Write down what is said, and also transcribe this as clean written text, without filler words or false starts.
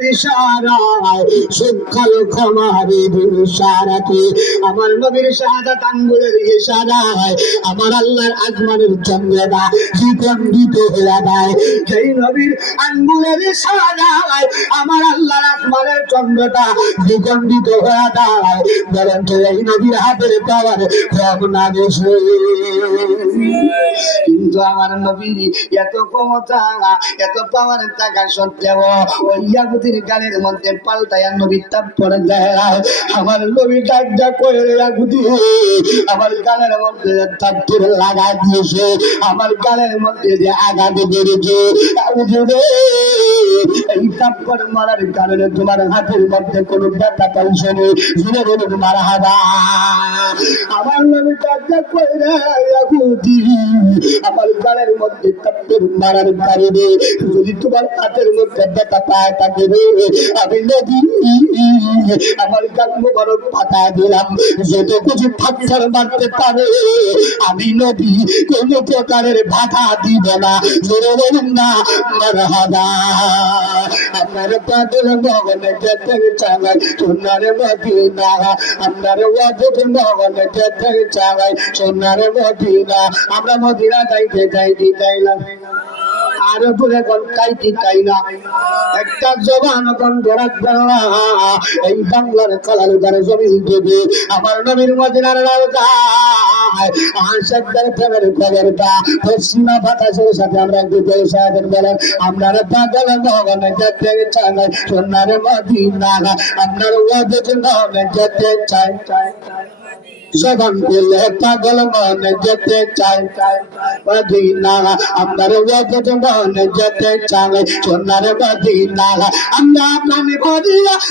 আঙ্গুলের ইশারায় সুখল ক্ষমারে ইশারাতে আমার নবীর শাহাদাত আঙ্গুলের ইশারায় আমার আল্লাহর আগমনের চন্দ্রটা দ্বিখণ্ডিত হয়ে যায়। যেই নবীর আঙ্গুলের ইশারায় আমার আল্লাহর আগমনের চন্দ্রটা দ্বিখণ্ডিত হয়ে যায়, বলেন তো এই নবীর হাতের পাওয়ার কম না বেশি? কিন্তু আমার নবীর এত ক্ষমতা, এত পাওয়ার থাকা সত্ত্বেও ওই ইয়াহুদীর গালের মধ্যে পাল্টায়া নবীর তারপরে দেয়। আমার নবী ডাকটা করে ইয়াহুদী আমার গালের মধ্যে তারপরে লাগা দিয়েছে, আমার গালের মধ্যে যে আঘাত বেড়েছে, এই তারপর মারার কারণে তোমার হাতের মধ্যে কোনো ব্যথা পাইছে না, জুড়ে বলুন মারহাবা। আমার নবী ডাকটা করে ইয়াহুদী আমার গালের মধ্যে তারপর মারার কারণে যদি তোমার হাতের মধ্যে ব্যথা পায় থাকে, আমি নবী আমার গাল মোবারক পাঠায় দিলাম, যত কিছু পাথর মারতে পারে আমি নবী কোনো প্রকারের বাধা দিব না, জোরে বলুন না মারহাবা। আপনার পাগল মগনে যেতে চাই সোনার মদিনা, আপনার ওয়াদুদ মগনে যেতে চাই সোনার মদিনা। আমরা মদিনা যাইতে চাই না, আর বলে কাইতে চাই না, একটা জবান বন্ধ রাখবেন না। এই বাংলার কালার দ্বারা জমিন দেবে আমার নবীর মদিনার রাউজায় আশাকদার প্রেমের খবরটা পশ্চিমা বাতাসের সাথে আমরা একটু সাহেবের বলেন, আপনার পাগল মগনে যেতে চাই সোনার মদিনা, আপনার ওয়াদুদ মগনে যেতে চাই জবান বলে পাগল মনে যেতে চাই মদিনা, আপনার ওয়াদুদ মনে যেতে চাই সোনার মদিনা। আমরা প্রাণে ভরিয়া